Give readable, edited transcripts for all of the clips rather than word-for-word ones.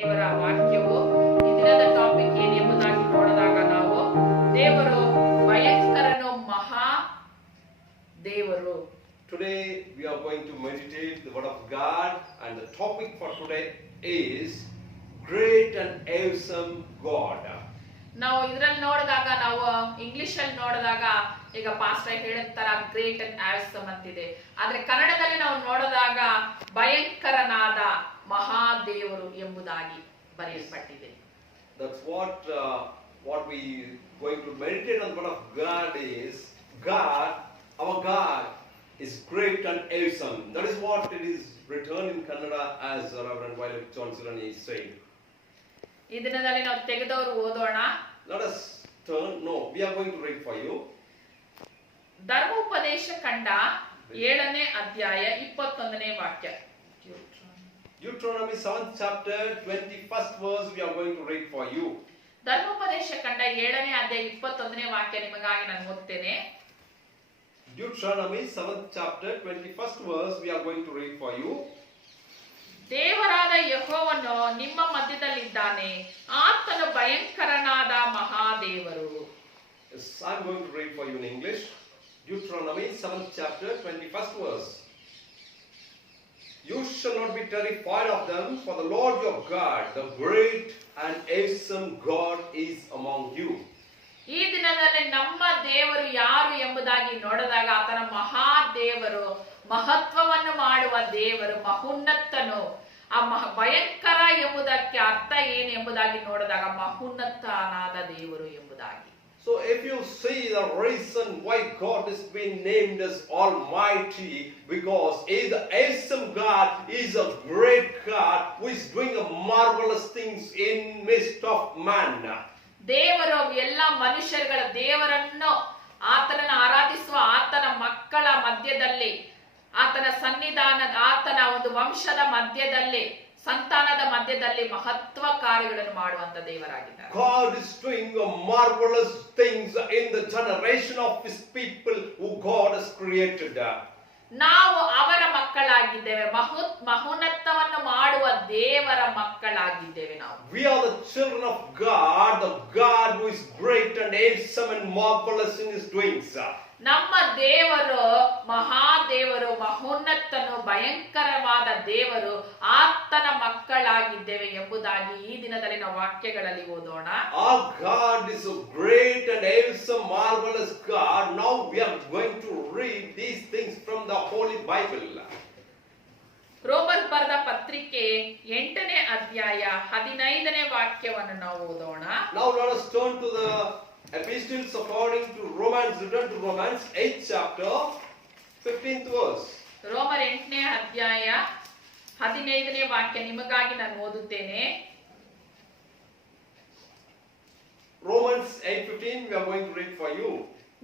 ದೇವರ ವಾಕ್ಯವು ಈ ದಿನದ ಟಾಪಿಕ್ ಏನೆಂಬುದಾಗಿ ನೋಡಿದಾಗ ನಾವು ದೇವರು ಭಯಂಕರನು ಮಹಾ ದೇವರು. Today we are going to meditate the word of God, and the topic for today is great and awesome God. ನಾವು ಇದರಲ್ಲಿ ನೋಡಿದಾಗ ನಾವು ಇಂಗ್ಲಿಷ್ ಅಲ್ಲಿ ನೋಡಿದಾಗ ಈಗ ಪಾಸ್ಟರ್ ಹೇಳಿದ ತರ ಗ್ರೇಟ್ ಅಂಡ್ ಆಸಮ್ ಅಂತಿದೆ, ಆದ್ರೆ ಕನ್ನಡದಲ್ಲಿ ನಾವು ನೋಡಿದಾಗ ಭಯಂಕರನಾದ ಮಹಾದೇವರು ಎಂಬುದಾಗಿ ಬರೆಯಲ್ಪಟ್ಟಿದೆ. That's what we going to meditate on the word of God is God, our God is great and awesome. That is what it is written in Kannada, as Reverend Violet Johnson is saying. ಈ ದಿನದಲ್ಲಿ ನಾವು ತೆಗೆದವರು ಓದೋಣ. Let us turn. No, we are going to read for you. ಧರ್ಮೋಪದೇಶ ಕಂಡ 7ನೇ ಅಧ್ಯಾಯ 21ನೇ ವಾಕ್ಯ. Deuteronomy 7th chapter 21st verse we are going to read for you. ಧರ್ಮೋಪದೇಶ ಕಂಡ 7ನೇ ಅಧ್ಯಾಯ 21ನೇ ವಾಕ್ಯ ನಿಮಗಾಗಿ ನಾನು ಓದ್ತೇನೆ. Deuteronomy 7th chapter 21st verse we are going to read for you. ದೇವರಾದ ಯೆಹೋವನು ನಿಮ್ಮ ಮಧ್ಯದಲ್ಲಿದ್ದಾನೆ, ಆತನು ಭಯಂಕರನಾದ ಮಹಾದೇವರು. Yes, I am going to read for you in English. Deuteronomy 7th chapter 21st verse. You shall not be terrified of them, for the Lord your God, the great and awesome God, is among you. ಈ ದಿನದಲ್ಲಿ ನಮ್ಮ ದೇವರು ಯಾರು ಎಂಬುದಾಗಿ ನೋಡಿದಾಗ ಆತನ ಮಹಾದೇವರು, ಮಹತ್ವವನ್ನು ಮಾಡುವ ದೇವರು, ಮಹೋನ್ನತನು. ಆ ಭಯಂಕರ ಎಂಬುದಕ್ಕೆ ಅರ್ಥ ಏನು ಎಂಬುದಾಗಿ ನೋಡಿದಾಗ ಮಹೋನ್ನತನಾದ ದೇವರು ಎಂಬುದಾಗಿ. So if you see the reason why God is being named as Almighty, because He is the awesome God, He is a great God who is doing a marvelous things in midst of man. ದೇವರು ಎಲ್ಲ ಮನುಷ್ಯರುಗಳ ದೇವರನ್ನು ಆತನನ್ನು ಆರಾಧಿಸುವ ಆತನ ಮಕ್ಕಳ ಮಧ್ಯದಲ್ಲಿ, ಆತನ ಸನ್ನಿಧಾನದ, ಆತನ ಒಂದು ವಂಶದ ಮಧ್ಯದಲ್ಲಿ, ಸಂತಾನದ ಮಧ್ಯದಲ್ಲಿ ಮಹತ್ವ ಕಾರ್ಯಗಳನ್ನು ಮಾಡುವಂತ ದೇವರಾಗಿದ್ದಾರೆ. God is doing a marvelous things in the generation of His people who God has created. ನಾವು ಅವರ ಮಕ್ಕಳಾಗಿದ್ದೇವೆ, ಮಹೋನ್ನತವನ್ನು ಮಾಡುವ ದೇವರ ಮಕ್ಕಳಾಗಿದ್ದೇವೆ ನಾವು. We are the children of God, the God who is great and awesome and marvelous in His doings. ನಮ್ಮ ದೇವರು ಮಹಾದೇವರು, ಮಹೋನ್ನತನು, ಭಯಂಕರವಾದ ದೇವರು, ಆತನ ಮಕ್ಕಳಾಗಿದ್ದೇವೆ ಎಂಬುದಾಗಿ ಈ ದಿನದಲ್ಲಿ ನಾವು ವಾಕ್ಯಗಳಲ್ಲಿ ಓದೋಣ. Our God is a great and awesome, marvelous God. Now we are going to read these things from the Holy Bible. ರೋಮರ್ ಬರೆದ ಪತ್ರಿಕೆ 8ನೇ ಅಧ್ಯಾಯ 15ನೇ ವಾಕ್ಯವನ್ನು ನಾವು ಓದೋಣ. Now let us turn to the epistles according to Romans, written to Romans 8th chapter 15th verse. ರೋಮರ್ 8ನೇ ಅಧ್ಯಾಯ 15ನೇ ವಾಕ್ಯ ನಿಮಗಾಗಿ ನಾನು ಓದುತ್ತೇನೆ. Romans 8:15 we are going to read for you.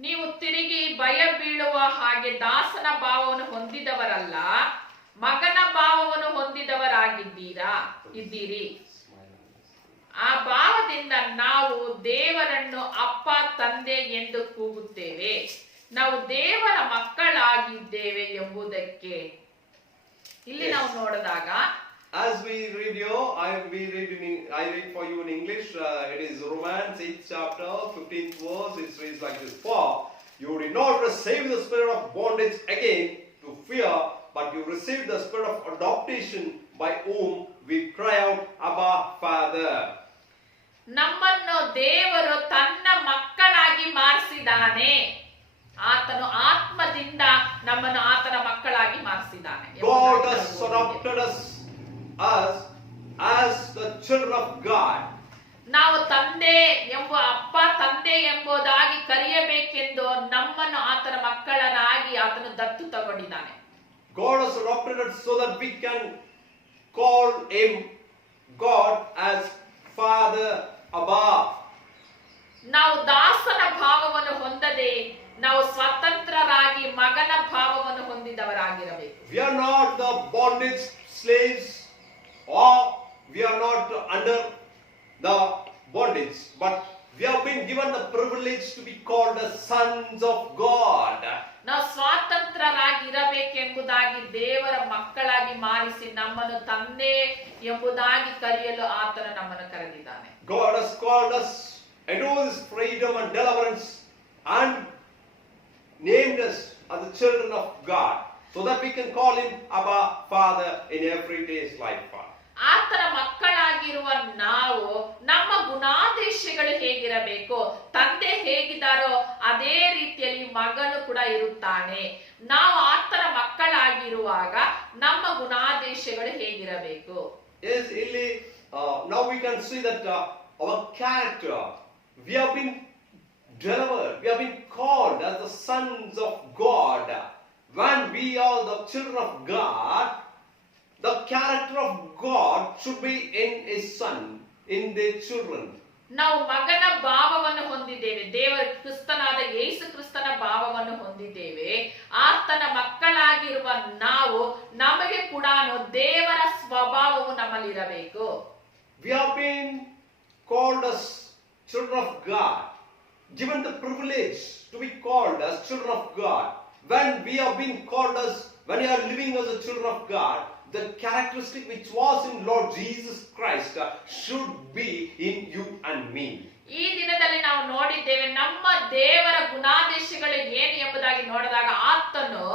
ನೀವು ತಿರುಗಿ ಭಯ ಬೀಳುವ ಹಾಗೆ ದಾಸನ ಭಾವವನ್ನು ಹೊಂದಿದವರಲ್ಲ, ಮಗನ ಭಾವವನ್ನು ಇದ್ದೀರಿ. ಆ ಭಾವದಿಂದ ನಾವು ದೇವರನ್ನು ಅಪ್ಪ, ತಂದೆ ಎಂದು ಕೂಗುತ್ತೇವೆ. ನಾವು ದೇವರ ಮಕ್ಕಳಾಗಿದ್ದೇವೆ ಎಂಬುದಕ್ಕೆ ಇಲ್ಲಿ ನಾವು ನೋಡಿದಾಗ, as we read here, I read for you in English. It is Romans 8th chapter 15th verse. It reads like this: For you did not receive the spirit of bondage again to fear, but you received the spirit of adoption, by whom we cry out, Abba, Father. ನಮ್ಮನ್ನು ದೇವರು ತನ್ನ ಮಕ್ಕಳಾಗಿ ಮಾಡಿಸಿದ್ದಾನೆ. ಆತನು ಆತ್ಮದಿಂದ ನಮ್ಮನ್ನು ಆತನ ಮಕ್ಕಳಾಗಿ ಮಾಡಿಸಿದ್ದಾನೆ. God has adopted us as the children of God. ನಾವು ತಂದೆ ಅಪ್ಪ, ತಂದೆ ಎಂಬುದಾಗಿ ಕರೆಯಬೇಕೆಂದು ನಮ್ಮನ್ನು ಆತನ ಮಕ್ಕಳನ್ನಾಗಿ ಆತನು ದತ್ತು ತಗೊಂಡಿದ್ದಾನೆ. God has adopted us so that we can call Him God as Father, Abba. ನಾವು ದಾಸನ ಭಾವವನ್ನು ಹೊಂದದೆ ನಾವು ಸ್ವತಂತ್ರರಾಗಿ ಮಗನ ಭಾವವನ್ನು ಹೊಂದಿದವರಾಗಿರಬೇಕು. We are not the bondage slaves, or we are not under the bondage, but we have been given the privilege to be called the sons of God. ನಾವು ಸ್ವಾತಂತ್ರ್ಯರಾಗಿ ಇರಬೇಕೆಂಬುದಾಗಿ ದೇವರ ಮಕ್ಕಳಾಗಿ ಮಾರಿಸಿ ನಮ್ಮನ್ನು ತಂದೆ ಎಂಬುದಾಗಿ ಕರೆಯಲು ಆತನು ನಮ್ಮನ್ನು ಕರೆದಿದ್ದಾನೆ. God has called us into this freedom and deliverance and named us as the children of God, so that we can call him Abba, Father in every day's life. ಆತನ ಮಕ್ಕಳಾಗಿರುವ ನಾವು ನಮ್ಮ ಗುಣಾದೇಶಗಳು ಹೇಗಿರಬೇಕು, ತಂದೆ ಹೇಗಿದ್ದಾರೋ ಅದೇ ರೀತಿಯಲ್ಲಿ ಮಗನು ಕೂಡ ಇರುತ್ತಾನೆ. ನಾವು ಆತನ ಮಕ್ಕಳಾಗಿರುವಾಗ ನಮ್ಮ ಗುಣಾದೇಶಗಳು ಹೇಗಿರಬೇಕು? Yes, now we can see that our character, we have been delivered, we have been called as the sons of God. When we are the children of God, the character of God should be in his son, in their children. ನಾವು ಮಗನ ಭಾವವನ್ನು ಹೊಂದಿದ್ದೇವೆ, ದೇವರ ಕ್ರಿಸ್ತನಾದ ಯೇಸು ಕ್ರಿಸ್ತನ ಭಾವವನ್ನು ಹೊಂದಿದ್ದೇವೆ. ಆತನ ಮಕ್ಕಳಾಗಿರುವ ನಾವು ನಮಗೆ ಕೂಡ ದೇವರ ಸ್ವಭಾವವು ನಮ್ಮಲ್ಲಿರಬೇಕು. We have been called as children of God, given the privilege to be called as children of God. When we have been called as, when you are living as a children of God, the characteristic which was in Lord Jesus Christ should be in you and me. ಈ ದಿನದಲ್ಲಿ ನಾವು ನೋಡಿದ್ದೇವೆ ನಮ್ಮ ದೇವರ ಗುಣಾದೇಶಗಳು ಏನು ಎಂಬುದಾಗಿ ನೋಡಿದಾಗ ಆತನು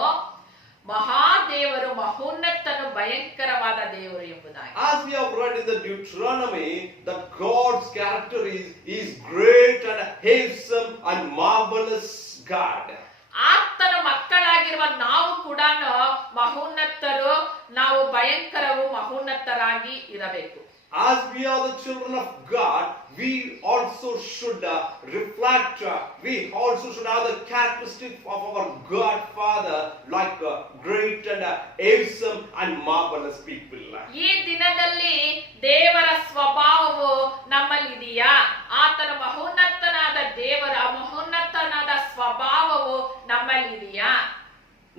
ಮಹಾದೇವರು, ಮಹೋನ್ನತನು, ಭಯಂಕರವಾದ ದೇವರು ಎಂಬುದಾಗಿ. As we have read in the Deuteronomy, that God's character is great and awesome and marvelous God. ಆತನ ಮಕ್ಕಳಾಗಿರುವ ನಾವು ಕೂಡ ಮಹೋನ್ನತರು, ನಾವು ಭಯಂಕರವು, ಮಹೋನ್ನತರಾಗಿ ಇರಬೇಕು. As we are the children of God, we also should reflect, we also should have the characteristic of our God Father, like great and awesome and marvelous people. ಈ ದಿನದಲ್ಲಿ ದೇವರ ಸ್ವಭಾವವು ನಮ್ಮಲ್ಲಿದೆಯಾ? ಆತನ ಮಹೋನ್ನತನಾದ ದೇವರ ಮಹೋನ್ನತನಾದ ಸ್ವಭಾವವು ನಮ್ಮಲ್ಲಿದೆಯಾ?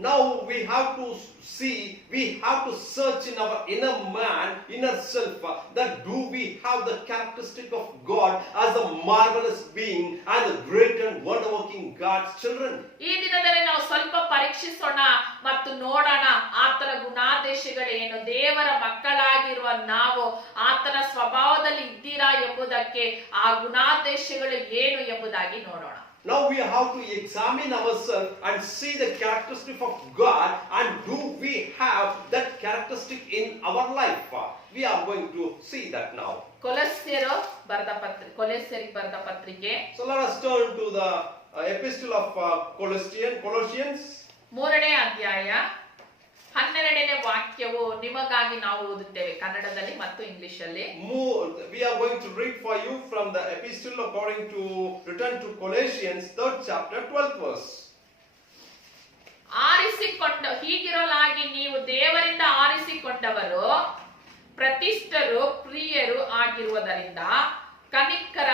Now we have to see, we have to search in our inner man, inner self, that do we have the characteristic of God as a marvelous being and the great and wonder working God's children. ಈ ದಿನದಲ್ಲಿ ನಾವು ಸ್ವಲ್ಪ ಪರೀಕ್ಷಿಸೋಣ ಮತ್ತು ನೋಡೋಣ ಆತನ ಗುಣಾದೇಶಗಳೇನು, ದೇವರ ಮಕ್ಕಳಾಗಿರುವ ನಾವು ಆತನ ಸ್ವಭಾವದಲ್ಲಿ ಇದ್ದೀರಾ ಎಂಬುದಕ್ಕೆ ಆ ಗುಣಾದೇಶಗಳು ಏನು ಎಂಬುದಾಗಿ ನೋಡೋಣ. Now we have to examine ourselves and see the characteristic of God, and do we have that characteristic in our life? We are going to see that now. ಕೊಲೊಸ್ಸೆರಿಗೆ ಬರೆದ ಪತ್ರಿಕೆ. So let us turn to the epistle of Colossians. 3ನೇ ಅಧ್ಯಾಯ 12ನೇ ವಾಕ್ಯವು ನಿಮಗಾಗಿ ನಾವು ಓದುತ್ತೇವೆ ಕನ್ನಡದಲ್ಲಿ ಮತ್ತು ಇಂಗ್ಲಿಷ್ ಅಲ್ಲಿ. We are going to read for you from the epistle according to written to Colossians 3rd chapter 12th verse. ಹೀಗಿರಲಾಗಿ ನೀವು ದೇವರಿಂದ ಆರಿಸಿಕೊಂಡವರು, ಪ್ರತಿಷ್ಠರು, ಪ್ರಿಯರು ಆಗಿರುವುದರಿಂದ ಕನಿಕರ,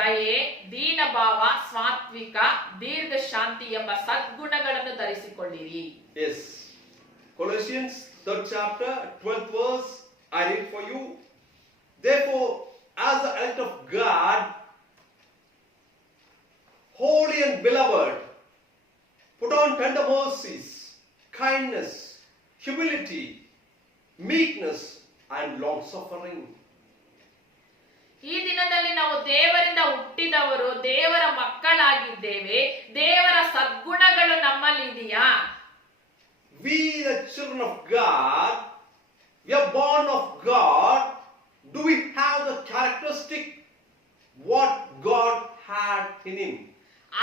ದಯೆ, ದೀನಭಾವ, ಸಾತ್ವಿಕ, ದೀರ್ಘ ಶಾಂತಿ ಎಂಬ ಸದ್ಗುಣಗಳನ್ನು ಧರಿಸಿಕೊಳ್ಳಿರಿ. Yes. Colossians 3rd chapter 12th verse, I read for you. Therefore, as the elect of God, holy and beloved, put on tender mercies, kindness, humility, meekness, and long suffering. ಈ ದಿನದಲ್ಲಿ ನಾವು ದೇವರಿಂದ ಹುಟ್ಟಿದವರು, ದೇವರ ಮಕ್ಕಳಾಗಿದ್ದೇವೆ. ದೇವರ ಸದ್ಗುಣಗಳು ನಮ್ಮಲ್ಲಿ ಇದೆಯಾ? We, the children of God, we are born of God. Do we have the characteristic what God had in him?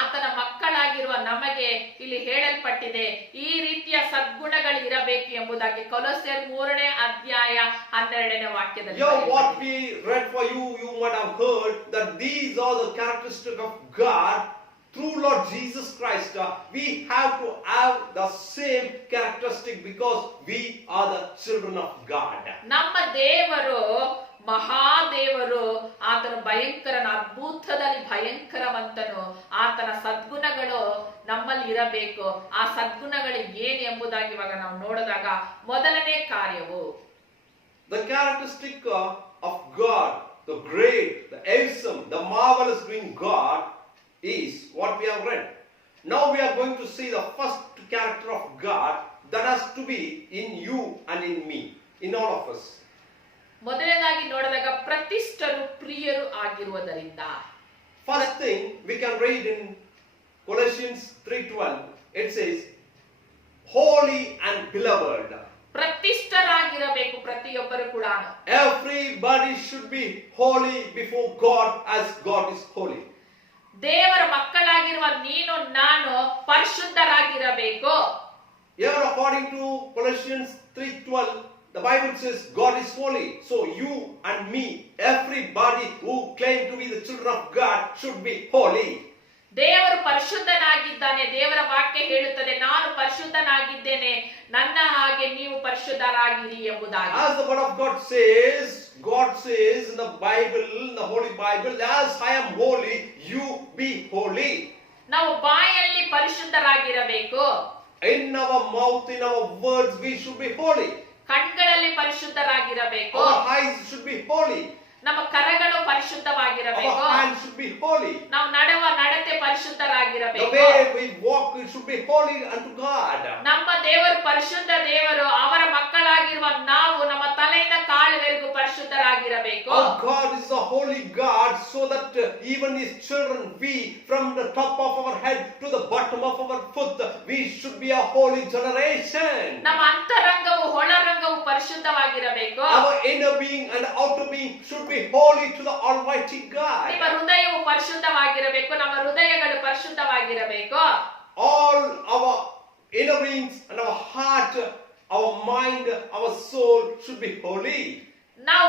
ಆತನ ಮಕ್ಕಳಾಗಿರುವ ನಮಗೆ ಇಲ್ಲಿ ಹೇಳಲ್ಪಟ್ಟಿದೆ ಈ ರೀತಿಯ ಸದ್ಗುಣಗಳು ಇರಬೇಕು ಎಂಬುದಾಗಿ. ಕೊಲೊಸ್ಸೆಯರ್ 3ನೇ ಅಧ್ಯಾಯ 12ನೇ ವಾಕ್ಯದಲ್ಲಿ. Here what we read for you, you might have heard that these are the characteristics of God. Through Lord Jesus Christ, we have to have the same characteristic because we are the children of God. ನಮ್ಮ ದೇವರು ಮಹಾದೇವರು, ಆತನ ಭಯಂಕರನ, ಅದ್ಭುತದಲ್ಲಿ ಭಯಂಕರವಂತನು. ಆತನ ಸದ್ಗುಣಗಳು ನಮ್ಮಲ್ಲಿ ಇರಬೇಕು. ಆ ಸದ್ಗುಣಗಳು ಏನು ಎಂಬುದಾಗಿ ಇವಾಗ ನಾವು ನೋಡಿದಾಗ ಮೊದಲನೇ ಕಾರ್ಯವು, the characteristic of God, the great, the awesome, the marvelous being God, is what we have read. Now we are going to see the first character of God that has to be in you and in me, in all of us. ಮೊದಲನೇದಾಗಿ ನೋಡಿದಾಗ ಪ್ರತಿಷ್ಠರು ಪ್ರಿಯರು ಆಗಿರುವುದರಿಂದ. First thing we can read in Colossians 3:12. It says, holy and beloved. ಪ್ರತಿಷ್ಠರಾಗಿರಬೇಕು ಪ್ರತಿಯೊಬ್ಬರು ಕೂಡ. Everybody should be holy before God as God is holy. ದೇವರ ಮಕ್ಕಳಾಗಿರುವ ನೀನು ನಾನು ಪರಿಶುದ್ಧರಾಗಿರಬೇಕು. Here according to Colossians 3:12, the Bible says God is holy. So you and me, everybody who claim to be the children of God should be holy. ದೇವರು ಪರಿಶುದ್ಧನಾಗಿದ್ದಾನೆ. ದೇವರ ವಾಕ್ಯ ಹೇಳುತ್ತದೆ ನಾನು ಪರಿಶುದ್ಧನಾಗಿದ್ದೇನೆ, ನನ್ನ ಹಾಗೆ ನೀವು ಪರಿಶುದ್ಧರಾಗಿರಿ ಎಂಬುದಾಗಿ. As the word of God says in the Bible, in the Holy Bible, as I am holy, you be holy. ನಾವು ಬಾಯಲ್ಲಿ ಪರಿಶುದ್ಧರಾಗಿರಬೇಕು. In our mouth, in our words, we should be holy. ಕಣ್ಗಳಲ್ಲಿ ಪರಿಶುದ್ಧರಾಗಿರಬೇಕು. Our eyes should be holy. ನಮ್ಮ ಕರಗಳು ಪರಿಶುದ್ಧವಾಗಿರಬೇಕು. Our hands should be holy. ನಾವು ನಡೆವ ನಡತೆ The ಪರಿಶುದ್ಧರಾಗಿರಬೇಕು. way we walk, it should be holy unto God. ನಮ್ಮ ದೇವರು ಪರಿಶುದ್ಧ ದೇವರು, ಅವರ ಮಕ್ಕಳಾಗಿರುವ ನಾವು ನಮ್ಮ ತಲೆಯಿಂದ ಕಾಲುವರೆಗೂ ಪರಿಶುದ್ಧರಾಗಿರಬೇಕು. Our God is a holy God, so that even His children, we, from the top of our head to the bottom of our foot, we should be a holy generation. ನಮ್ಮ ಅಂತರಂಗವು ಒಳರಂಗವು ಪರಿಶುದ್ಧವಾಗಿರಬೇಕು. Our inner being and outer being should be holy to the Almighty God. ನಿಮ್ಮ ಹೃದಯವು ಪರಿಶುದ್ಧವಾಗಿರಬೇಕು, ನಮ್ಮ ಹೃದಯಗಳು ಪರಿಶುದ್ಧವಾಗಿರಬೇಕು. All our inner beings and our heart, our mind, our soul should be holy. ನಾವು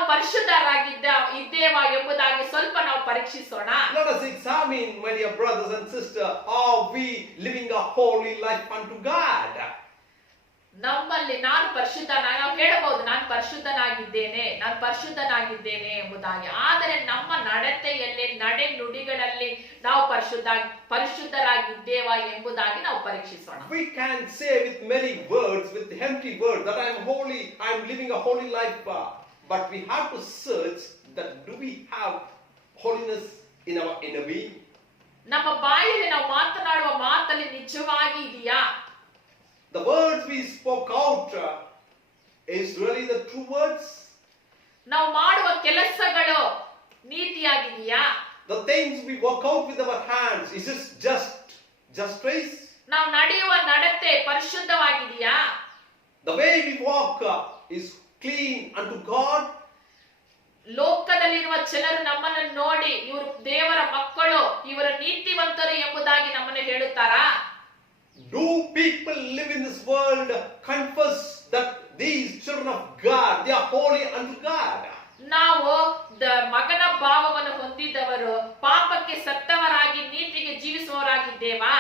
ಇದ್ದೇವಾ ಎಂಬುದಾಗಿ ಸ್ವಲ್ಪ ನಾವು ಪರೀಕ್ಷಿಸೋಣ. Let us examine, my dear brothers and sisters, are we living a holy life unto God? ನಮ್ಮಲ್ಲಿ ನಾವು ಹೇಳಬಹುದು ನಾನು ಪರಿಶುದ್ಧನಾಗಿದ್ದೇನೆ ಎಂಬುದಾಗಿ. ಆದರೆ ನಮ್ಮ ನಡತೆಯಲ್ಲಿ, ನಡೆ ನುಡಿಗಳಲ್ಲಿ ನಾವು ಪರಿಶುದ್ಧರಾಗಿದ್ದೇವಾ ಎಂಬುದಾಗಿ ನಾವು ಪರೀಕ್ಷಿಸೋಣ. We can say with many words, with empty words, that I am holy, I am living a holy life, but we have to search that do we have holiness in our inner being? ನಮ್ಮ ಬಾಯಲ್ಲಿ ನಾವು ಮಾತನಾಡುವ ಮಾತಲ್ಲಿ ನಿಜವಾಗಿ ಇದೆಯಾ? The words we spoke out is really the true words? ನಾವು ಮಾಡುವ ಕೆಲಸಗಳು ನೀತಿಯಾಗಿದೆಯಾ? The things we work out with our hands, is it just ways? ನಾವು ನಡೆಯುವ ನಡತೆ ಪರಿಶುದ್ಧವಾಗಿದೆಯಾ? The way we walk is clean unto God? ಲೋಕದಲ್ಲಿರುವ ಜನರು ನಮ್ಮನ್ನು ನೋಡಿ ಇವರು ದೇವರ ಮಕ್ಕಳು, ಇವರು ನೀತಿವಂತರು ಎಂಬುದಾಗಿ ನಮ್ಮನ್ನು ಹೇಳುತ್ತಾರಾ? Do people live in this world confess that these children of God, they are holy unto God? ನಾವು ಮಗನ ಭಾವವನ್ನು ಹೊಂದಿದವರು, ಪಾಪಕ್ಕೆ ಸತ್ತವರಾಗಿ ನೀತಿಗೆ ಜೀವಿಸುವವರಾಗಿದ್ದೇವಾ?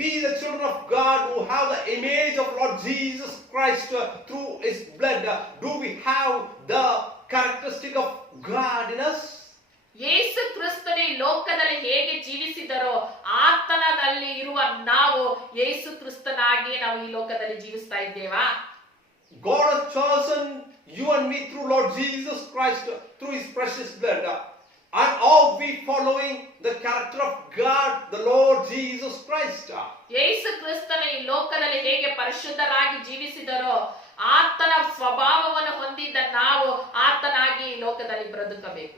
We, the children of God who have the image of Lord Jesus Christ through His blood, do we have the characteristic of God in us? ಯೇಸು ಕ್ರಿಸ್ತನು ಈ ಲೋಕದಲ್ಲಿ ಹೇಗೆ ಜೀವಿಸಿದರೋ ಆತನಲ್ಲಿ ಇರುವ ನಾವು ಯೇಸು ಕ್ರಿಸ್ತನಾಗಿ ನಾವು ಈ ಲೋಕದಲ್ಲಿ ಜೀವಿಸ್ತಾ ಇದ್ದೇವಾ? God has chosen you and me through Lord Jesus Christ, through His precious blood. And are we following the character of God, the Lord Jesus Christ? ಯೇಸು ಕ್ರಿಸ್ತನು ಈ ಲೋಕದಲ್ಲಿ ಹೇಗೆ ಪರಿಶುದ್ಧರಾಗಿ ಜೀವಿಸಿದರೋ ಆತನ ಸ್ವಭಾವವನ್ನು ಹೊಂದಿದ್ದ ನಾವು ಆತನಾಗಿ ಈ ಲೋಕದಲ್ಲಿ ಬದುಕಬೇಕು.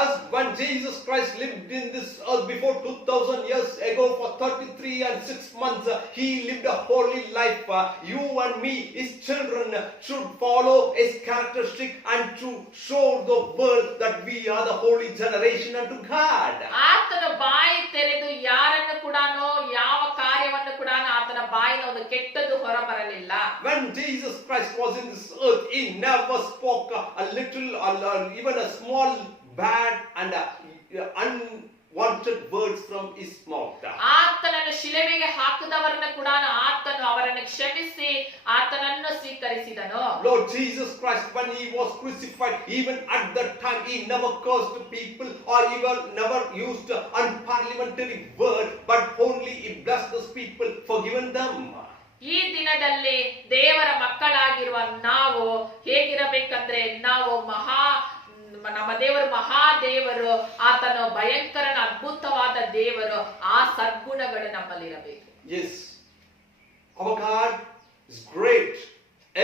As when Jesus Christ lived in this earth before 2000 years ago for 33 and 6 months, He lived a holy life. You and me, His children, should follow His characteristic and to show the world that we are the holy generation unto God. ಆತನ ಬಾಯಿ ತೆರೆದು ಯಾರನ್ನು ಕೂಡ ಯಾವ ಕಾರ್ಯವನ್ನು ಕೂಡ ಆತನ ಬಾಯಿನ ಒಂದು ಕೆಟ್ಟದ್ದು ಹೊರಬರಲಿಲ್ಲ. When Jesus Christ was in this earth, He never spoke a little or even a small bad and unwanted words from His mouth. ಆತನನ್ನು ಶಿಲುಬೆಗೆ ಹಾಕಿದವರನ್ನು ಕೂಡ ಆತನು ಅವರನ್ನು ಕ್ಷಮಿಸಿ ಆತನನ್ನು ಸ್ವೀಕರಿಸಿದನು. Lord Jesus Christ, when He was crucified, even at that time, He never cursed people or even never used unparliamentary word, but only He blessed those people, forgiven them. ಈ ದಿನದಲ್ಲಿ ದೇವರ ಮಕ್ಕಳಾಗಿರುವ ನಾವು ಹೇಗಿರಬೇಕಂದ್ರೆ ನಾವು ನಮ್ಮ ದೇವರು ಮಹಾದೇವರು, ಆತನು ಭಯಂಕರನ ಅದ್ಭುತವಾದ ದೇವರು. ಆ ಸದ್ಗುಣಗಳು ನಮ್ಮಲ್ಲಿರಬೇಕು. Yes, our God is great,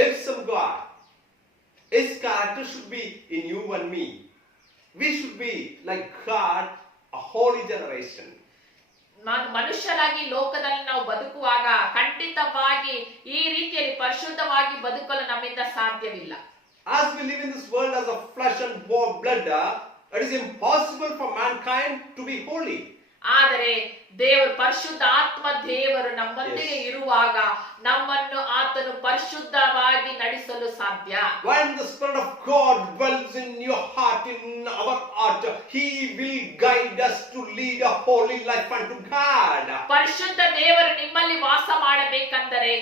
awesome God. His character should be in you and me. We should be like God, a holy generation. ನಾನು ಮನುಷ್ಯರಾಗಿ ಲೋಕದಲ್ಲಿ ನಾವು ಬದುಕುವಾಗ ಖಂಡಿತವಾಗಿ ಈ ರೀತಿಯಲ್ಲಿ ಪರಿಶುದ್ಧವಾಗಿ ಬದುಕಲು ನಮ್ಮಿಂದ ಸಾಧ್ಯವಿಲ್ಲ. As we live in this world as a flesh and blood, it is impossible for mankind to be holy. ಆದರೆ ದೇವರು ಪರಿಶುದ್ಧ ಆತ್ಮ ದೇವರು ನಮ್ಮೊಂದಿಗೆ ಇರುವಾಗ ನಮ್ಮನ್ನು ಆತನು ಪರಿಶುದ್ಧವಾಗಿ ನಡೆಸಲು ಸಾಧ್ಯ. When the Spirit of God dwells in your heart, in our heart, He will guide us to lead a holy life unto God. ಪರಿಶುದ್ಧ ದೇವರು ನಿಮ್ಮಲ್ಲಿ ವಾಸ ಮಾಡಬೇಕಂದರೆ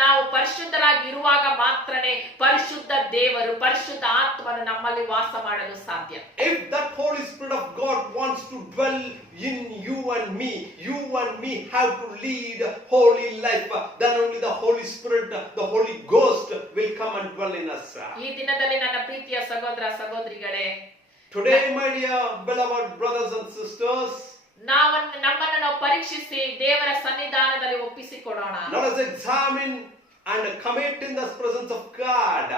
ನಾವು ಪರಿಶುದ್ಧರಾಗಿ ಇರುವಾಗ ಮಾತ್ರನೇ ಪರಿಶುದ್ಧ ದೇವರು ಪರಿಶುದ್ಧ ಆತ್ಮನು ನಮ್ಮಲ್ಲಿ ವಾಸ ಮಾಡಲು ಸಾಧ್ಯ. If that Holy Spirit of God wants to dwell in you and me have to lead a holy life, then only the Holy Spirit, the Holy Ghost will come and dwell in us. ಈ ದಿನದಲ್ಲಿ ನನ್ನ ಪ್ರೀತಿಯ ಸಹೋದರ ಸಹೋದರಿಗಳೇ, Today, my dear beloved brothers and sisters, ನಮ್ಮನ್ನು ನಾವು ಪರೀಕ್ಷಿಸಿ ದೇವರ ಸನ್ನಿಧಾನದಲ್ಲಿ ಒಪ್ಪಿಸಿಕೊಡೋಣ. let us examine and commit in the presence of God.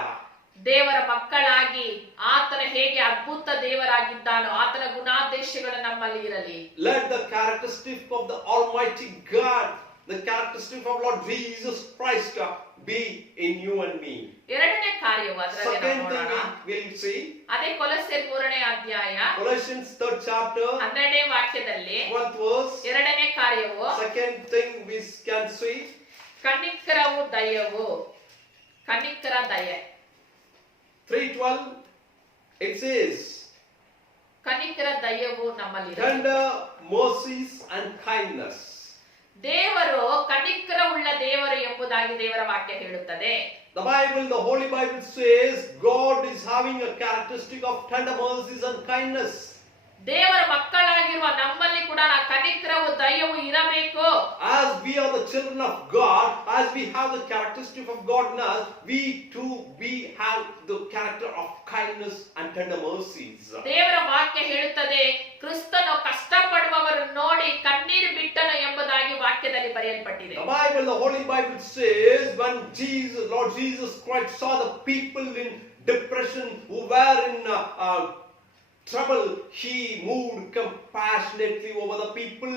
ದೇವರ ಮಕ್ಕಳಾಗಿ ಆತನ ಹೇಗೆ ಅದ್ಭುತ ದೇವರಾಗಿದ್ದಾನೋ ಆತನ ಗುಣಾದೇಶಗಳು ನಮ್ಮಲ್ಲಿ ಇರಲಿ. Let the characteristic of the Almighty God, the characteristic of Lord Jesus Christ be in you and me. ಎರಡನೇ ಕಾರ್ಯವು ಅದರಲ್ಲಿ Second ನಾವು thing ನೋಡೋಣ. we'll see, ಅದೇ ಕೊಲೊಸ್ಸೆರ್ 3ನೇ ಅಧ್ಯಾಯ Colossians 3rd chapter, 12ನೇ ವಾಕ್ಯದಲ್ಲಿ 12th verse. ಎರಡನೇ ಕಾರ್ಯವು Second thing we can see, ಕನಿಕರವು ದಯವು, ಕನಿಕರ ದಯೆ. 3:12, it says, ಕನಿಕರ ದಯವು ನಮ್ಮಲ್ಲಿ tender mercies and kindness. ದೇವರು ಕನಿಕರ ಉಳ್ಳ ದೇವರು ಎಂಬುದಾಗಿ ದೇವರ ವಾಕ್ಯ ಹೇಳುತ್ತದೆ. The Bible, the Holy Bible says God is having a characteristic of tender mercies and kindness. ದೇವರ ಮಕ್ಕಳಾಗಿರುವ ನಮ್ಮಲ್ಲಿ ಕೂಡ ಕನಿಕರವು ದಯವು ಇರಬೇಕು. As we are the children of God, as we have the characteristic of God in us, we have the character of kindness and tender mercies. ದೇವರ ವಾಕ್ಯ ಹೇಳುತ್ತದೆ, ಕ್ರಿಸ್ತನು ಕಷ್ಟಪಡುವವರು ನೋಡಿ ಕಣ್ಣೀರು ಬಿಟ್ಟನು ಎಂಬುದಾಗಿ ವಾಕ್ಯದಲ್ಲಿ ಬರೆಯಲ್ಪಟ್ಟಿದೆ. The Bible, the Holy Bible says, when Lord Jesus Christ saw the people in depression who were in trouble, He moved compassionately over the people.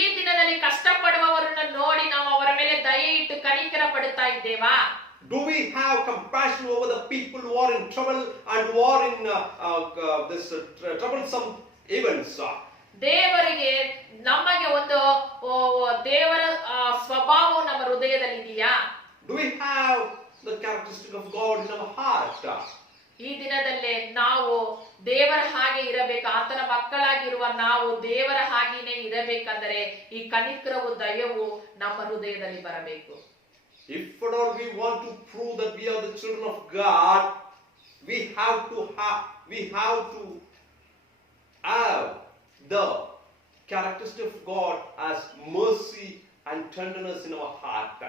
ಈ ದಿನದಲ್ಲಿ ಕಷ್ಟಪಡುವವರನ್ನು ನೋಡಿ ನಾವು ಅವರ ಮೇಲೆ ದಯೆ ಇಟ್ಟು ಕನಿಕರ ಪಡುತ್ತಾ ಇದ್ದೇವಾ? Do we have compassion over the people who are in trouble and who are in this troublesome events? ದೇವರಿಗೆ ನಮಗೆ ಒಂದು ದೇವರ ಸ್ವಭಾವವು ನಮ್ಮ ಹೃದಯದಲ್ಲಿ ಇದೆಯಾ? Do we have the characteristic of God in our heart? ಈ ದಿನದಲ್ಲೇ ನಾವು ದೇವರ ಹಾಗೆ ಇರಬೇಕು. ಆತನ ಮಕ್ಕಳಾಗಿರುವ ನಾವು ದೇವರ ಹಾಗೇನೆ ಇರಬೇಕಂದರೆ ಈ ಕನಿಕರವು ದಯವು ನಮ್ಮ ಹೃದಯದಲ್ಲಿ ಬರಬೇಕು. If at all we want to prove that we are the children of God, we have to have the characteristic of God as mercy and tenderness in our heart.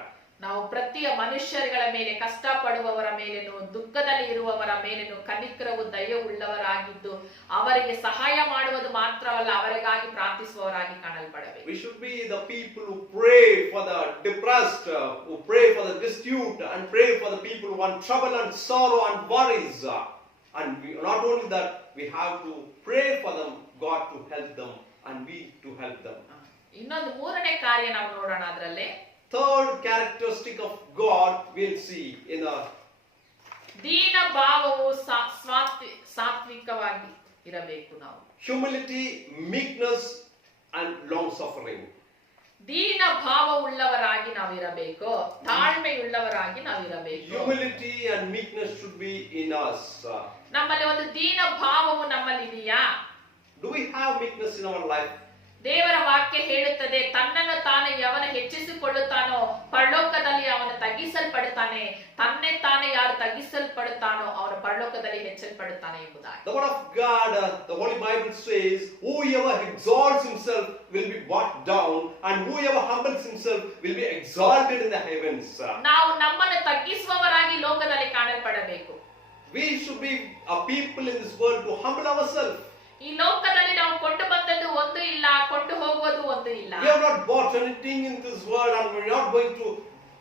ನಾವು ಪ್ರತಿಯ ಮನುಷ್ಯರುಗಳ ಮೇಲೆ, ಕಷ್ಟಪಡುವವರ ಮೇಲೇನು, ದುಃಖದಲ್ಲಿ ಇರುವವರ ಮೇಲೇನು ಕನಿಕರವು ದಯವುಳ್ಳವರಾಗಿದ್ದು ಅವರಿಗೆ ಸಹಾಯ ಮಾಡುವುದು ಮಾತ್ರವಲ್ಲ, ಅವರಿಗಾಗಿ ಪ್ರಾರ್ಥಿಸುವವರಾಗಿ ಕಾಣಲ್ಪಡಬೇಕು. We should be the people who pray for the depressed, who pray for the destitute, and pray for the people who want trouble and sorrow and worries. And not only that, we have to pray for them, God to help them, and we to help them. ಇನ್ನೊಂದು ಮೂರನೇ ಕಾರ್ಯ ನಾವು ನೋಡೋಣ. ಅದರಲ್ಲಿ third characteristic of God we'll see in the ದೀನ ಭಾವವು ಸಾತ್ವಿಕವಾಗಿ ಇರಬೇಕು. ನಾವು humility, meekness and long suffering. ದೀನ ಭಾವವುಳ್ಳವರಾಗಿ ನಾವಿರಬೇಕು, ತಾಳ್ಮೆಯುಳ್ಳವರಾಗಿ ನಾವಿರಬೇಕು. Humility and meekness should be in us. ನಮ್ಮಲ್ಲಿ ಒಂದು ದೀನ ಭಾವವು ನಮ್ಮಲ್ಲಿ ಇದೆಯಾ? Do we have meekness in our life? ದೇವರ ವಾಕ್ಯ ಹೇಳುತ್ತದೆ, ತನ್ನನ್ನು ತಾನು ಯವನ ಹೆಚ್ಚಿಸಿಕೊಳ್ಳುತ್ತಾನೋ ಪರಲೋಕದಲ್ಲಿ ಅವನು ತಗ್ಗಿಸಲ್ಪಡುತ್ತಾನೆ, ತನ್ನೇ ತಾನೇ ಯಾರು ತಗ್ಗಿಸಲ್ಪಡುತ್ತಾನೋ ಅವನು ಪರಲೋಕದಲ್ಲಿ ಹೆಚ್ಚಲ್ಪಡುತ್ತಾನೆ ಎಂಬುದಾಗಿ. The word of God, the Holy Bible says, whoever exalts himself will be brought down, and whoever humbles himself will be exalted in the heavens. ನಾವು ನಮ್ಮನ್ನು ತಗ್ಗಿಸುವವರಾಗಿ ಲೋಕದಲ್ಲಿ ಕಾಣಲ್ಪಡಬೇಕು. We should be a people in this world to humble ourselves. ಈ ಲೋಕದಲ್ಲಿ ನಾವು ಕೊಂಡು ಬಂದದ್ದು ಒಂದು ಇಲ್ಲ, ಕೊಂಡು ಹೋಗೋದು ಒಂದು ಇಲ್ಲ. We have not bought anything in this world, and we're not going to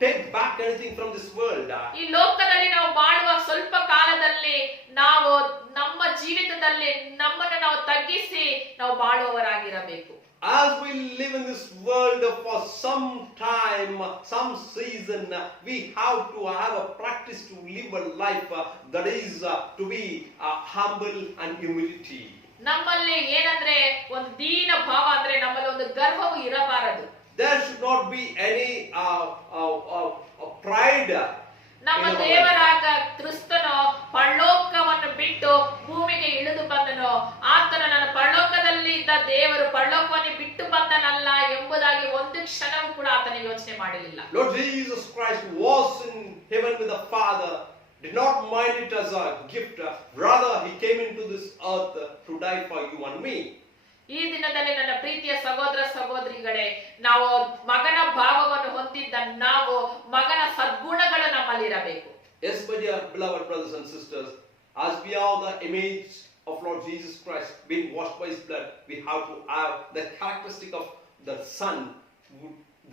take back anything from this world. ಈ ಲೋಕದಲ್ಲಿ ನಾವು ಬಾಳುವ ಸ್ವಲ್ಪ ಕಾಲದಲ್ಲಿ ನಾವು ನಮ್ಮ ಜೀವಿತದಲ್ಲಿ ನಮ್ಮನ್ನು ನಾವು ತಗ್ಗಿಸಿ ನಾವು ಬಾಳುವವರಾಗಿರಬೇಕು. As we live in this world for some time, some season, we have to have a practice to live a life that is to be humble and humility. ನಮ್ಮಲ್ಲಿ ಏನಂದ್ರೆ ಒಂದು ದೀನ ಭಾವ, ಅಂದ್ರೆ ನಮ್ಮಲ್ಲಿ ಒಂದು ಗರ್ವವು ಇರಬಾರದು. There should not be any pride. ನಮ್ಮ ದೇವರಾದ ಕ್ರಿಸ್ತನು ಪರಲೋಕವನ್ನು ಬಿಟ್ಟು ಭೂಮಿಗೆ ಇಳಿದು ಬಂದನು. ಆತನು ನನ್ನ ಪರಲೋಕದಲ್ಲಿ ಇದ್ದ ದೇವರು ಪರಲೋಕವನ್ನು ಬಿಟ್ಟು ಬಂದನಲ್ಲ ಎಂಬುದಾಗಿ ಒಂದು ಕ್ಷಣವೂ ಕೂಡ ಆತನ ಯೋಚನೆ ಮಾಡಲಿಲ್ಲ. Lord Jesus Christ was in heaven with the Father, did not mind it as a gift. Rather, he came into this earth to die for you and me. ಈ ದಿನದಲ್ಲಿ ನನ್ನ ಪ್ರೀತಿಯ ಸಹೋದರ ಸಹೋದರಿಗಳೇ, ನಾವು ಮಗನ ಭಾವವನ್ನು ಹೊಂದಿದ್ದ ನಾವು ಮಗನ ಸದ್ಗುಣಗಳು ನಮ್ಮಲ್ಲಿರಬೇಕು. Yes, my dear beloved brothers and sisters, as we are the image of Lord Jesus Christ, being washed by his blood, we have to have the characteristic of the Son,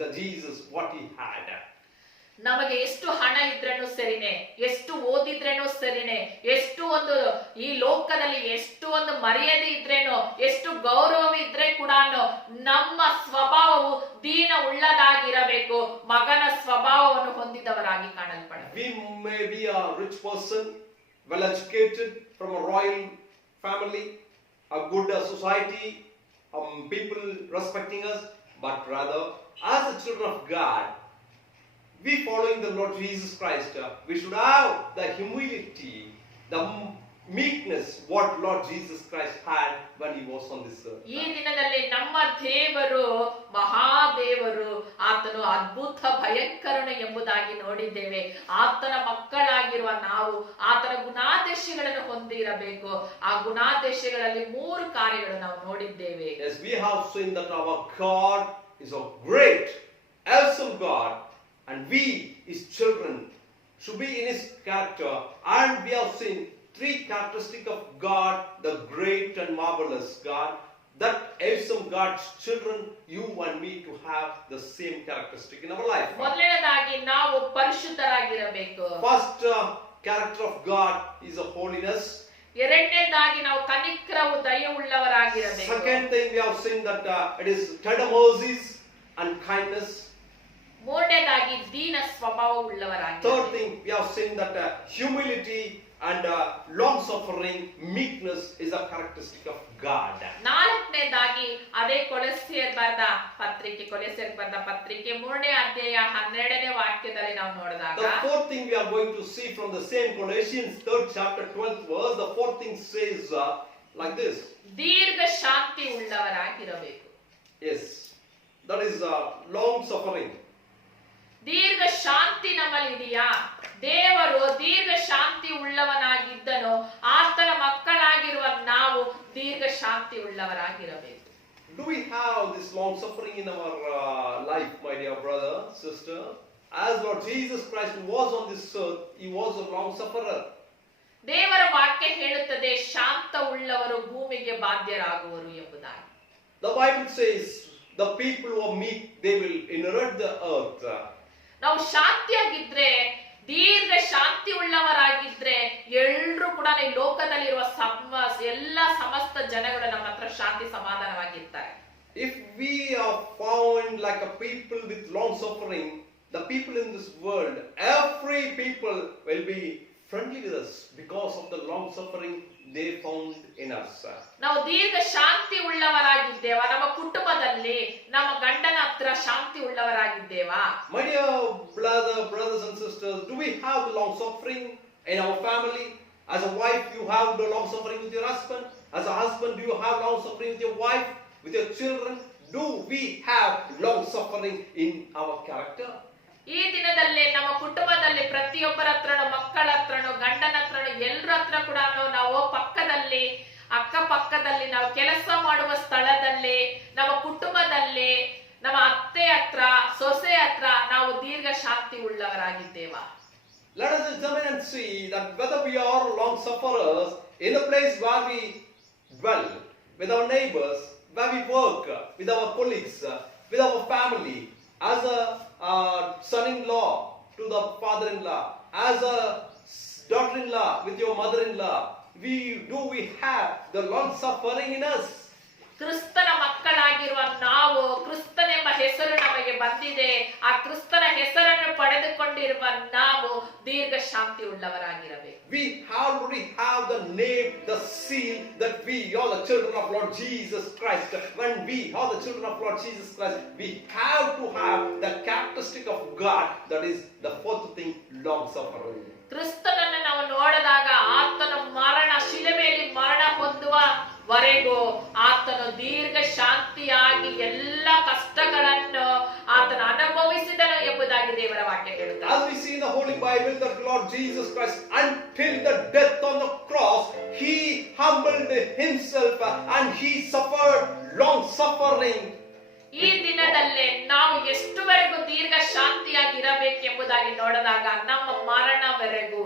the Jesus, what he had. ನಮಗೆ ಎಷ್ಟು ಹಣ ಇದ್ರೇನು ಸರಿನೇ, ಎಷ್ಟು ಓದಿದ್ರೇನು ಸರಿನೇ, ಎಷ್ಟು ಒಂದು ಈ ಲೋಕದಲ್ಲಿ ಎಷ್ಟು ಒಂದು ಮರ್ಯಾದೆ ಇದ್ರೇನು, ಎಷ್ಟು ಗೌರವ ಇದ್ರೆ ಕೂಡ ನಮ್ಮ ಸ್ವಭಾವವು ದೀನ ಉಳ್ಳದಾಗಿರಬೇಕು. ಮಗನ ಸ್ವಭಾವವನ್ನು ಹೊಂದಿದವರಾಗಿ ಕಾಣಲ್ಪಡಬೇಕು. We may be a rich person, well educated, from a royal family, a good society, people respecting us, but rather as the children of God, we following the Lord Jesus Christ, we should have the humility, the meekness what Lord Jesus Christ had when he was on this earth. ಈ ದಿನದಲ್ಲಿ ನಮ್ಮ ದೇವರು ಮಹಾದೇವರು, ಆತನು ಅದ್ಭುತ ಭಯಂಕರನು ಎಂಬುದಾಗಿ ನೋಡಿದ್ದೇವೆ. ಆತನ ಮಕ್ಕಳಾಗಿರುವ ನಾವು ಆತನ ಗುಣಾದೇಶಗಳನ್ನು ಹೊಂದಿರಬೇಕು. ಆ ಗುಣಾದೇಶಗಳಲ್ಲಿ 3 ಕಾರ್ಯಗಳು ನಾವು ನೋಡಿದ್ದೇವೆ. Yes, we have seen that our God is a great, awesome God. And we, his children, should be in his character. And we have seen 3 characteristics of God, the great and marvelous God. That awesome God's children, you and me, to have the same characteristic in our life. ಮೊದಲನೇದಾಗಿ ನಾವು ಪರಿಶುದ್ಧರಾಗಿರಬೇಕು. First character of God is a holiness. ಎರಡನೇದಾಗಿ ನಾವು ಕನಿಕರವು ದಯವುಳ್ಳವರಾಗಿರಬೇಕು. Second thing we have seen that it is tender mercies and kindness. ಮೂರನೇದಾಗಿ ದೀನ ಸ್ವಭಾವವುಳ್ಳವರಾಗಿರಬೇಕು. Third thing we have seen that humility and long suffering, meekness is a characteristic of God. ನಾಲ್ಕನೇದಾಗಿ ಅದೇ ಕೊಲೊಸ್ಸೆಯರ್ ಬರೆದ ಪತ್ರಿಕೆ 3ನೇ ಅಧ್ಯಾಯ 12ನೇ ವಾಕ್ಯದಲ್ಲಿ ನಾವು ನೋಡಿದಾಗ, The fourth thing we are going to see from the same Colossians 3rd chapter 12th verse, the fourth thing says like this. ದೀರ್ಘ ಶಾಂತಿ ಉಳ್ಳವರಾಗಿರಬೇಕು. Yes, that is long suffering. ದೀರ್ಘ ಶಾಂತಿ ನಮ್ಮಲ್ಲಿ ಇದೆಯಾ? ದೇವರು ದೀರ್ಘ ಶಾಂತಿ ಉಳ್ಳವನಾಗಿದ್ದನು. ಆತನ ಮಕ್ಕಳಾಗಿರುವ ನಾವು ದೀರ್ಘ ಶಾಂತಿ ಉಳ್ಳವರಾಗಿರಬೇಕು. Do we have this long suffering in our life, my dear brother, sister? As Lord Jesus Christ was on this earth, he was a long sufferer. ದೇವರ ವಾಕ್ಯ ಹೇಳುತ್ತದೆ, ಶಾಂತ ಉಳ್ಳವರು ಭೂಮಿಗೆ ಬಾಧ್ಯರಾಗುವರು ಎಂಬುದಾಗಿ. The Bible says the people who are meek, they will inherit the earth. ನಾವು ಶಾಂತಿಯಾಗಿದ್ರೆ, ದೀರ್ಘ ಶಾಂತಿ ಉಳ್ಳವರಾಗಿದ್ರೆ, ಎಲ್ರೂ ಕೂಡ ಈ ಲೋಕದಲ್ಲಿರುವ ಎಲ್ಲ ಸಮಸ್ತ ಜನಗಳು ನಮ್ಮ ಹತ್ರ ಶಾಂತಿ ಸಮಾಧಾನವಾಗಿರ್ತಾರೆ. If we are found like a people with long suffering, the people in this world, every people will be friendly with us because of the long suffering they found in us. ನಾವು ದೀರ್ಘ ಶಾಂತಿ ಉಳ್ಳವರಾಗಿದ್ದೇವಾ? ನಮ್ಮ ಕುಟುಂಬದಲ್ಲಿ ನಮ್ಮ ಗಂಡನ ಹತ್ರ ಶಾಂತಿ ಉಳ್ಳವರಾಗಿದ್ದೇವಾ? My dear brothers and sisters, do we have the long suffering in our family? As a wife, you have the long suffering with your husband. As a husband, do you have long suffering with your wife, with your children? Do we have long suffering in our character? ಈ ದಿನದಲ್ಲಿ ನಮ್ಮ ಕುಟುಂಬದಲ್ಲಿ ಪ್ರತಿಯೊಬ್ಬರ ಹತ್ರನೂ, ಮಕ್ಕಳ ಹತ್ರನೂ, ಗಂಡನ ಹತ್ರನೂ, ಎಲ್ಲರ ಹತ್ರ ಕೂಡ ನಾವು ಪಕ್ಕದಲ್ಲಿ, ಅಕ್ಕಪಕ್ಕದಲ್ಲಿ, ನಾವು ಕೆಲಸ ಮಾಡುವ ಸ್ಥಳದಲ್ಲಿ, ನಮ್ಮ ಕುಟುಂಬದಲ್ಲಿ, ನಮ್ಮ ಅತ್ತೆ ಹತ್ರ, ಸೊಸೆ ಹತ್ರ ನಾವು ದೀರ್ಘ ಶಾಂತಿ ಉಳ್ಳವರಾಗಿದ್ದೇವಾ? Let us examine and see that whether we are long sufferers in the place where we dwell, with our neighbors, where we work, with our colleagues, with our family, as a son-in-law to the father-in-law, as a daughter-in-law with your mother-in-law. We have the long suffering in us. ಕ್ರಿಸ್ತನ ಮಕ್ಕಳಾಗಿರುವ ನಾವು, ಕ್ರಿಸ್ತನೆಂಬ ಹೆಸರು ನಮಗೆ ಬಂದಿದೆ. ಆ ಕ್ರಿಸ್ತನ ಹೆಸರನ್ನು ಪಡೆದುಕೊಂಡಿರುವ ನಾವು ದೀರ್ಘ ಶಾಂತಿ ಉಳ್ಳವರಾಗಿರಬೇಕು. We already have the name, the seal that we are the children of Lord Jesus Christ. When we are the children of Lord Jesus Christ, we have to have the characteristic of God, that is the fourth thing, long suffering. ಕ್ರಿಸ್ತನನ್ನು ನಾವು ನೋಡಿದಾಗ ಆತನ ಮರಣ, ಶಿಲುಬೆಯಲ್ಲಿ ಮರಣ ಹೊಂದುವವರೆಗೂ ಆತನು ದೀರ್ಘ ಶಾಂತಿಯಾಗಿ ಎಲ್ಲ ಕಷ್ಟಗಳನ್ನು ಆತನ ಅನುಭವಿಸಿದನು ಎಂಬುದಾಗಿ ದೇವರ ವಾಕ್ಯ ಹೇಳುತ್ತದೆ. As we see in the Holy Bible that Lord Jesus Christ, until the death on the cross, he humbled himself and he suffered long suffering. ಈ ದಿನದಲ್ಲೇ ನಾವು ಎಷ್ಟುವರೆಗೂ ದೀರ್ಘ ಶಾಂತಿಯಾಗಿ ಇರಬೇಕೆಂಬುದಾಗಿ ನೋಡಿದಾಗ ನಮ್ಮ ಮರಣವರೆಗೂ,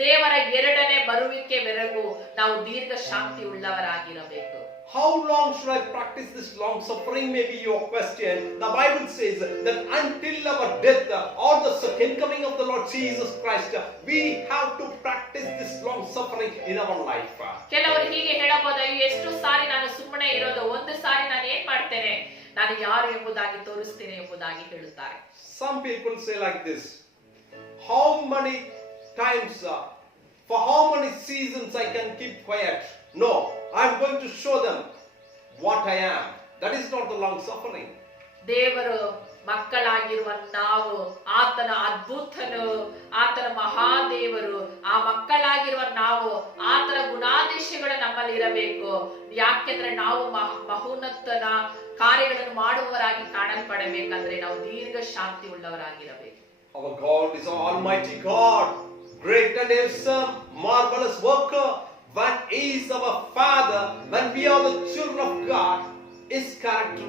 ದೇವರ ಎರಡನೇ ಬರುವಿಕೆವರೆಗೂ ನಾವು ದೀರ್ಘ ಶಾಂತಿ ಉಳ್ಳವರಾಗಿರಬೇಕು. How long should I practice this long suffering may be your question. The Bible says that until our death or the second coming of the Lord Jesus Christ, we have to practice this long suffering in our life. ಕೆಲವರು ಹೀಗೆ ಹೇಳಬಹುದು, ಎಷ್ಟು ಸಾರಿ ನಾನು ಸುಮ್ಮನೆ ಇರೋದು, ಒಂದು ಸಾರಿ ನಾನು ಏನ್ ಮಾಡ್ತೇನೆ, ನಾನು ಯಾರು ಎಂಬುದಾಗಿ ತೋರಿಸ್ತೇನೆ ಎಂಬುದಾಗಿ ಹೇಳುತ್ತಾರೆ. Some people say like this: how many times, for how many seasons I can keep quiet? No, I'm going to show them what I am. That is not the long suffering. ದೇವರು ಮಕ್ಕಳಾಗಿರುವ ನಾವು, ಆತನ ಅದ್ಭುತನು, ಆತನ ಮಹಾದೇವರು, ಆ ಮಕ್ಕಳಾಗಿರುವ ನಾವು, ಆತನ ಗುಣಾದೇಶಗಳು ನಮ್ಮಲ್ಲಿ ಇರಬೇಕು. ಯಾಕೆಂದ್ರೆ ನಾವು ಮಹೋನ್ನತನ ಕಾರ್ಯಗಳನ್ನು ಮಾಡುವವರಾಗಿ ಕಾಣಲ್ಪಡಬೇಕಂದ್ರೆ ನಾವು ದೀರ್ಘ ಶಾಂತಿ ಉಳ್ಳವರಾಗಿರಬೇಕು. Our God is an almighty God, great and awesome, marvelous worker. When He is our Father, when we are the children of God, His character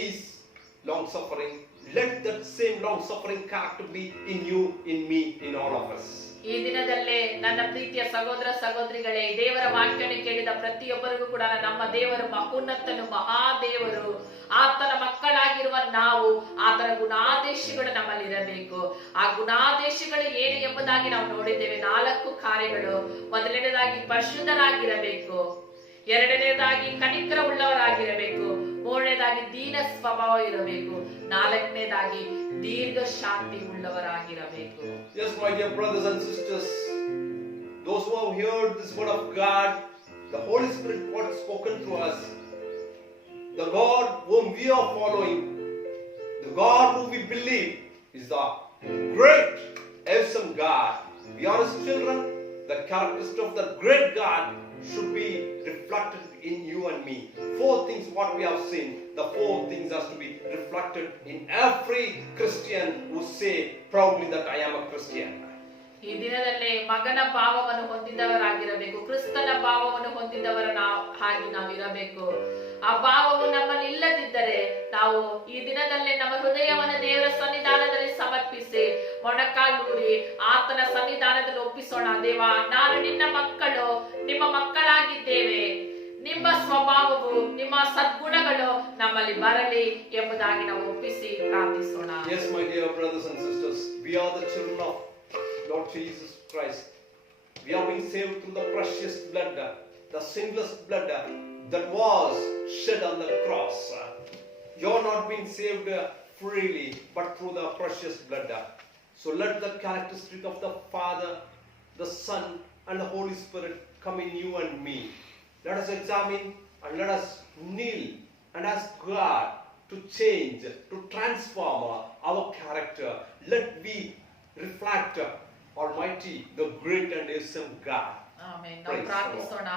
is long suffering. Let that same long suffering character be in you, in me, in all of us. ಈ ದಿನದಲ್ಲೇ ನನ್ನ ಪ್ರೀತಿಯ ಸಹೋದರ ಸಹೋದರಿಗಳೇ, ದೇವರ ವಾಕ್ಯವನ್ನು ಕೇಳಿದ ಪ್ರತಿಯೊಬ್ಬರಿಗೂ ಕೂಡ ನಮ್ಮ ದೇವರು ಮಹೋನ್ನತನು, ಮಹಾದೇವರು, ಆತನ ಮಕ್ಕಳಾಗಿರುವ ನಾವು, ಆತನ ಗುಣಾದೇಶಗಳು ನಮ್ಮಲ್ಲಿ ಇರಬೇಕು. ಆ ಗುಣಾದೇಶಗಳು ಏನು ಎಂಬುದಾಗಿ ನಾವು ನೋಡಿದ್ದೇವೆ. 4 ಕಾರ್ಯಗಳು. ಮೊದಲನೇದಾಗಿ ಪರಿಶುದ್ಧರಾಗಿರಬೇಕು, ಎರಡನೇದಾಗಿ ಕನಿಕರ ಉಳ್ಳವರಾಗಿರಬೇಕು, ಮೂರನೇದಾಗಿ ದೀನ ಸ್ವಭಾವ ಇರಬೇಕು, ನಾಲ್ಕನೇದಾಗಿ ದೀರ್ಘ ಶಾಂತಿ ಉಳ್ಳವರಾಗಿರಬೇಕು. Yes, my dear brothers and sisters, those who have heard this word of God, the Holy Spirit what has spoken to us, the God whom we are following, the God whom we believe is the great, awesome God. We are His children. The characteristic of the great God should be reflected in you and me. 4 things what we have seen. The 4 things has to be reflected in every Christian who say proudly that I am a Christian. ಈ ದಿನದಲ್ಲೇ ಮಗನ ಭಾವವನ್ನು ಹೊಂದಿದವರಾಗಿರಬೇಕು, ಕ್ರಿಸ್ತನ ಭಾವವನ್ನು ಹೊಂದಿದವರ ಹಾಗೆ ನಾವು ಇರಬೇಕು. ಆ ಭಾವವು ನಮ್ಮಲ್ಲಿ ಇಲ್ಲದಿದ್ದರೆ ನಾವು ಈ ದಿನದಲ್ಲೇ ನಮ್ಮ ಹೃದಯವನ್ನು ದೇವರ ಸನ್ನಿಧಾನದಲ್ಲಿ ಸಮರ್ಪಿಸಿ ಮೊಣಕಾಲೂರಿ ಆತನ ಸನ್ನಿಧಾನದಲ್ಲಿ ಒಪ್ಪಿಸೋಣ. ದೇವ, ನಾನು ನಿನ್ನ ಮಕ್ಕಳು, ನಿಮ್ಮ ಮಕ್ಕಳಾಗಿದ್ದೇವೆ, ನಿಮ್ಮ ಸ್ವಭಾವವು, ನಿಮ್ಮ ಸದ್ಗುಣಗಳು ನಮ್ಮಲ್ಲಿ ಬರಲಿ ಎಂಬುದಾಗಿ ನಾವು ಒಪ್ಪಿಸಿ ಪ್ರಾರ್ಥಿಸೋಣ. Yes, my dear brothers and sisters, we are the children of Lord Jesus Christ. We have been saved through the precious blood, the sinless blood that was shed on the cross. You are not being saved freely, but through the precious blood. So let the characteristic of the Father, the Son, and the Holy Spirit come in you and me. Let us examine and let us kneel and ask God to change, to transform our character. Let we reflect Almighty, the great and awesome God. Amen. ನಾವು ಪ್ರಾರ್ಥಿಸೋಣ.